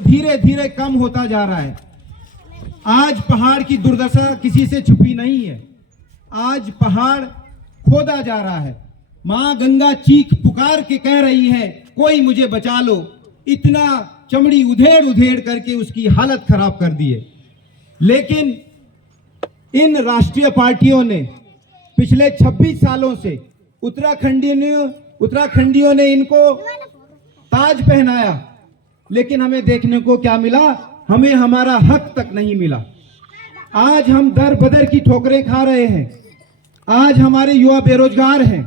धीरे धीरे कम होता जा रहा है। आज पहाड़ की दुर्दशा किसी से छुपी नहीं है। आज पहाड़ खोदा जा रहा है। मां गंगा चीख पुकार के कह रही है, कोई मुझे बचा लो। इतना चमड़ी उधेड़ उधेड़ करके उसकी हालत खराब कर दी है। लेकिन इन राष्ट्रीय पार्टियों ने पिछले 26 सालों से उत्तराखंडियों ने इनको ताज पहनाया, लेकिन हमें देखने को क्या मिला? हमें हमारा हक तक नहीं मिला। आज हम दर बदर की ठोकरें खा रहे हैं। आज हमारे युवा बेरोजगार हैं,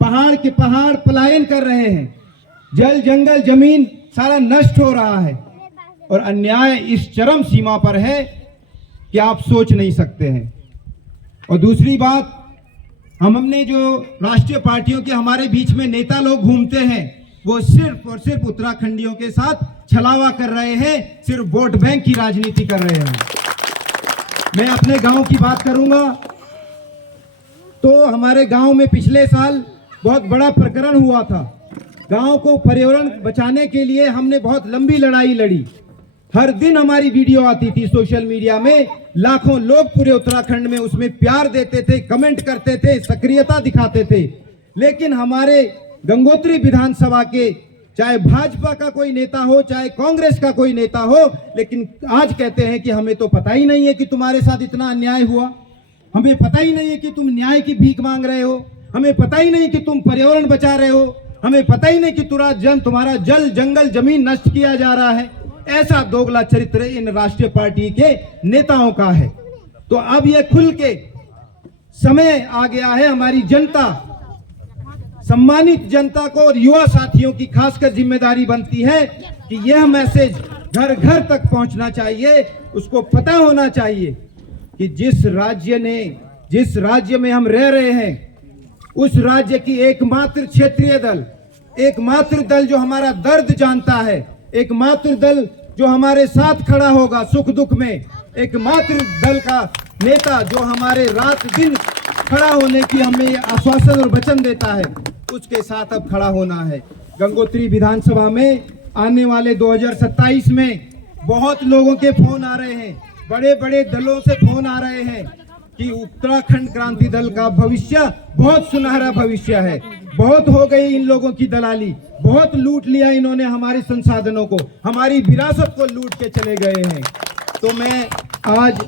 पहाड़ के पहाड़ पलायन कर रहे हैं, जल जंगल जमीन सारा नष्ट हो रहा है और अन्याय इस चरम सीमा पर है कि आप सोच नहीं सकते हैं। और दूसरी बात, हमने जो राष्ट्रीय पार्टियों के हमारे बीच में नेता लोग घूमते हैं, वो सिर्फ और सिर्फ उत्तराखंडियों के साथ छलावा कर रहे हैं, सिर्फ वोट बैंक की राजनीति कर रहे हैं। मैं अपने गांव की बात करूंगा तो हमारे गांव में पिछले साल बहुत बड़ा प्रकरण हुआ था। गांव को पर्यावरण बचाने के लिए हमने बहुत लंबी लड़ाई लड़ी। हर दिन हमारी वीडियो आती थी सोशल मीडिया में, लाखों लोग पूरे उत्तराखंड में उसमें प्यार देते थे, कमेंट करते थे, सक्रियता दिखाते थे। लेकिन हमारे गंगोत्री विधानसभा के चाहे भाजपा का कोई नेता हो, चाहे कांग्रेस का कोई नेता हो, लेकिन आज कहते हैं कि हमें तो पता ही नहीं है कि तुम्हारे साथ इतना अन्याय हुआ, हमें पता ही नहीं है कि तुम न्याय की भीख मांग रहे हो, हमें पता ही नहीं कि तुम पर्यावरण बचा रहे हो, हमें पता ही नहीं कि तुम्हारा जल जंगल जमीन नष्ट किया जा रहा है। ऐसा दोगला चरित्र इन राष्ट्रीय पार्टी के नेताओं का है। तो अब यह खुल के समय आ गया है, हमारी जनता, सम्मानित जनता को और युवा साथियों की खासकर जिम्मेदारी बनती है कि यह मैसेज घर घर तक पहुंचना चाहिए। उसको पता होना चाहिए कि जिस राज्य में हम रह रहे हैं, उस राज्य की एकमात्र क्षेत्रीय दल, एकमात्र दल जो हमारा दर्द जानता है, एकमात्र दल जो हमारे साथ खड़ा होगा सुख दुख में, एकमात्र दल का नेता जो हमारे रात दिन खड़ा होने की हमें आश्वासन और वचन देता है, उसके साथ अब खड़ा होना है। गंगोत्री विधानसभा में आने वाले 2027 में बहुत लोगों के फोन आ रहे हैं, बड़े बड़े दलों से फोन आ रहे हैं कि उत्तराखंड क्रांति दल का भविष्य बहुत सुनहरा भविष्य है। बहुत हो गई इन लोगों की दलाली, बहुत लूट लिया इन्होंने हमारे संसाधनों को, हमारी विरासत को लूट के चले गए हैं। तो मैं आज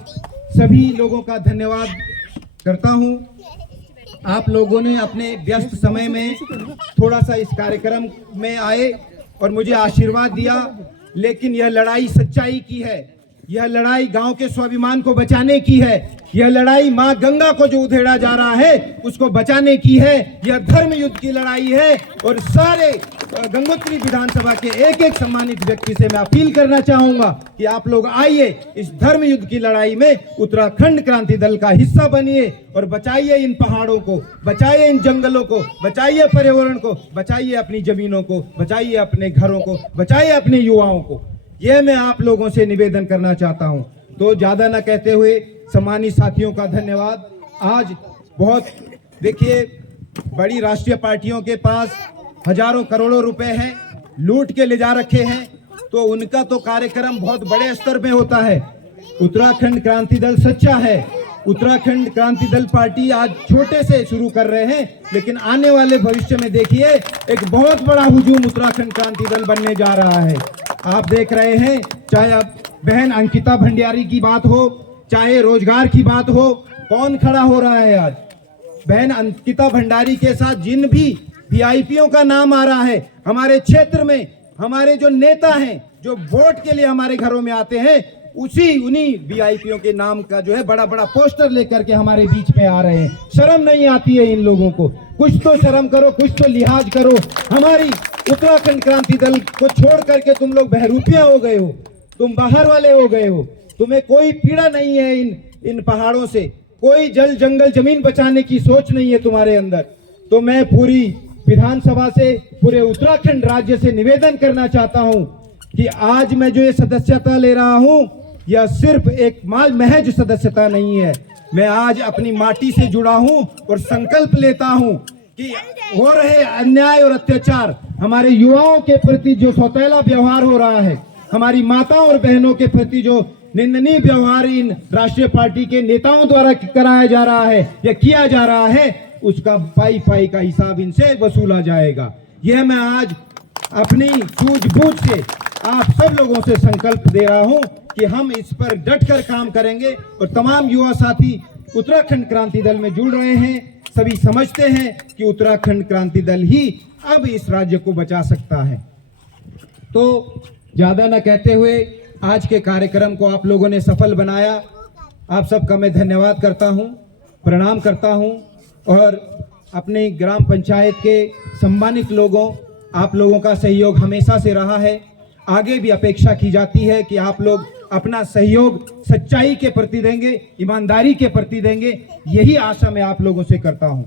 सभी लोगों का धन्यवाद करता हूं। आप लोगों ने अपने व्यस्त समय में थोड़ा सा इस कार्यक्रम में आए और मुझे आशीर्वाद दिया, लेकिन यह लड़ाई सच्चाई की है, यह लड़ाई गांव के स्वाभिमान को बचाने की है, यह लड़ाई मां गंगा को जो उधेड़ा जा रहा है उसको बचाने की है। यह धर्म युद्ध की लड़ाई है और सारे गंगोत्री विधानसभा के एक एक सम्मानित व्यक्ति से मैं अपील करना चाहूंगा कि आप लोग आइए, इस धर्म युद्ध की लड़ाई में उत्तराखंड क्रांति दल का हिस्सा बनिए और बचाइए इन पहाड़ों को, बचाइए इन जंगलों को, बचाइए पर्यावरण को, बचाइए अपनी जमीनों को, बचाइए अपने घरों को, बचाइए अपने युवाओं को। यह मैं आप लोगों से निवेदन करना चाहता हूं। तो ज्यादा न कहते हुए सम्मानित साथियों का धन्यवाद। आज बहुत देखिए, बड़ी राष्ट्रीय पार्टियों के पास हजारों करोड़ों रुपए हैं, लूट के ले जा रखे हैं, तो उनका तो कार्यक्रम बहुत बड़े स्तर पे होता है। उत्तराखंड क्रांति दल सच्चा है। उत्तराखंड क्रांति दल पार्टी आज छोटे से शुरू कर रहे हैं, लेकिन आने वाले भविष्य में देखिए एक बहुत बड़ा हुजूम उत्तराखंड क्रांति दल बनने जा रहा है। आप देख रहे हैं, चाहे अब बहन अंकिता भंडारी की बात हो, चाहे रोजगार की बात हो, कौन खड़ा हो रहा है आज? बहन अंकिता भंडारी के साथ जिन भी वीआईपीओं का नाम आ रहा है हमारे क्षेत्र में, हमारे जो नेता हैं जो वोट के लिए हमारे घरों में आते हैं, उन्हीं वीआईपीओं के नाम का जो है बड़ा बड़ा पोस्टर लेकर के हमारे बीच में आ रहे हैं। शर्म नहीं आती है इन लोगों को? कुछ तो शर्म करो, कुछ तो लिहाज करो। हमारी उत्तराखंड क्रांति दल को छोड़ करके तुम लोग बहरूपिया हो गए हो, तुम बाहर वाले हो गए हो। तुम्हें कोई पीड़ा नहीं है इन पहाड़ों से, कोई जल जंगल जमीन बचाने की सोच नहीं है तुम्हारे अंदर। तो मैं पूरी विधानसभा से, पूरे उत्तराखंड राज्य से निवेदन करना चाहता हूं कि आज मैं जो ये सदस्यता ले रहा हूं, यह सिर्फ एक महज सदस्यता नहीं है। मैं आज अपनी माटी से जुड़ा हूं और संकल्प लेता हूं कि हो रहे अन्याय और अत्याचार, हमारे युवाओं के प्रति जो सौतेला व्यवहार हो रहा है, हमारी माताओं और बहनों के प्रति जो निंदनीय व्यवहार इन राष्ट्रीय पार्टी के नेताओं द्वारा कराया जा रहा है या किया जा रहा है, उसका पाई पाई का हिसाब इनसे वसूला जाएगा। यह मैं आज अपनी सूझबूझ से आप सब लोगों से संकल्प दे रहा हूं कि हम इस पर डटकर काम करेंगे। और तमाम युवा साथी उत्तराखंड क्रांति दल में जुड़ रहे हैं, सभी समझते हैं कि उत्तराखंड क्रांति दल ही अब इस राज्य को बचा सकता है। तो ज्यादा न कहते हुए आज के कार्यक्रम को आप लोगों ने सफल बनाया, आप सबका मैं धन्यवाद करता हूं, प्रणाम करता हूं। और अपने ग्राम पंचायत के सम्मानित लोगों, आप लोगों का सहयोग हमेशा से रहा है, आगे भी अपेक्षा की जाती है कि आप लोग अपना सहयोग सच्चाई के प्रति देंगे, ईमानदारी के प्रति देंगे, यही आशा मैं आप लोगों से करता हूं।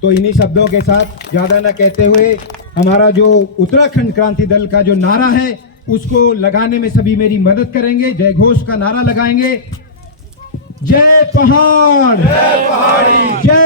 तो इन्हीं शब्दों के साथ ज्यादा न कहते हुए हमारा जो उत्तराखंड क्रांति दल का जो नारा है उसको लगाने में सभी मेरी मदद करेंगे। जय घोष का नारा लगाएंगे। जय पहाड़, जय पहाड़ी, जय